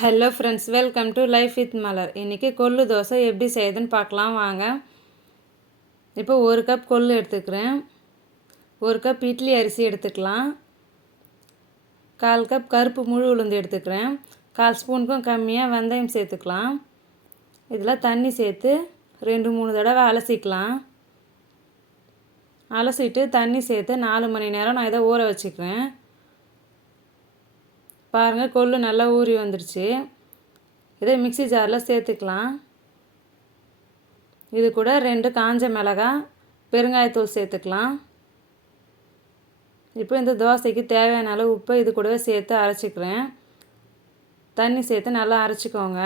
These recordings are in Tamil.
Hello friends, welcome to life with Malar. இன்றைக்கி கொள்ளு தோசை எப்படி செய்யுதுன்னு பார்க்கலாம் வாங்க. இப்போ 1 கப் கொள்ளு எடுத்துக்கிறேன். 1 கப் இட்லி அரிசி எடுத்துக்கலாம். 1/4 கப் கருப்பு முழு உளுந்து எடுத்துக்கிறேன். 1/4 ஸ்பூனுக்கும் கம்மியாக வெந்தயம் சேர்த்துக்கலாம். இதில் தண்ணி சேர்த்து 2-3 தடவை அலசிக்கலாம். அலசிட்டு தண்ணி சேர்த்து 4 மணி நேரம் நான் இதை ஊற வச்சுக்கிறேன். பாருங்கள், கொள்ளு நல்லா ஊறி வந்துடுச்சு. இதை மிக்ஸி ஜாரில் சேர்த்துக்கலாம். இது கூட 2 காஞ்ச மிளகாய், பெருங்காயத்தூள் சேர்த்துக்கலாம். இப்போ இந்த தோசைக்கு தேவையான அளவு உப்பை இது கூடவே சேர்த்து அரைச்சிக்கிறேன். தண்ணி சேர்த்து நல்லா அரைச்சிக்கோங்க.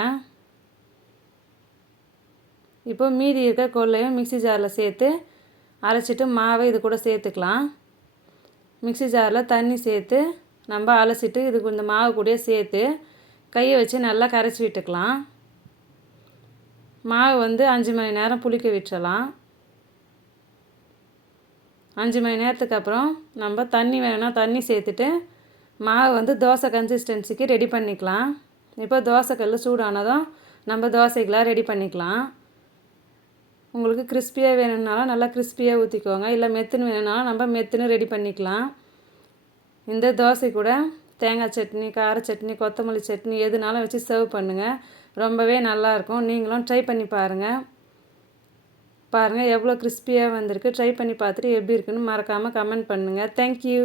இப்போ மீதி இருக்க கொள்ளையும் மிக்ஸி ஜாரில் சேர்த்து அரைச்சிட்டு மாவை இது கூட சேர்த்துக்கலாம். மிக்ஸி ஜாரில் தண்ணி சேர்த்து நம்ம அலசிட்டு இதுக்கு இந்த மாவு கூட சேர்த்து கையை வச்சு நல்லா கரைச்சி விட்டுக்கலாம். மாவு 5 மணி நேரம் புளிக்க விட்டுறலாம். 5 மணி நேரத்துக்கு அப்புறம் நம்ம தண்ணி வேணும்னா தண்ணி சேர்த்துட்டு மாவு தோசை கன்சிஸ்டன்சிக்கு ரெடி பண்ணிக்கலாம். இப்போ தோசைக்கல் சூடானதும் நம்ம தோசைக்கெலாம் ரெடி பண்ணிக்கலாம். உங்களுக்கு கிறிஸ்பியாக வேணும்னாலும் நல்லா கிறிஸ்பியாக ஊற்றிக்கோங்க. இல்லை மெத்துன்னு வேணும்னாலும் நம்ம மெத்துன்னு ரெடி பண்ணிக்கலாம். இந்த தோசை கூட தேங்காய் சட்னி, கார சட்னி, கொத்தமல்லி சட்னி எதுனாலும் வச்சு சர்வ் பண்ணுங்கள். ரொம்பவே நல்லாயிருக்கும். நீங்களும் ட்ரை பண்ணி பாருங்கள். பாருங்கள் எவ்வளோ கிறிஸ்பியாக வந்திருக்கு. ட்ரை பண்ணி பார்த்துட்டு எப்படி இருக்குன்னு மறக்காமல் கமெண்ட் பண்ணுங்கள். தேங்க்யூ.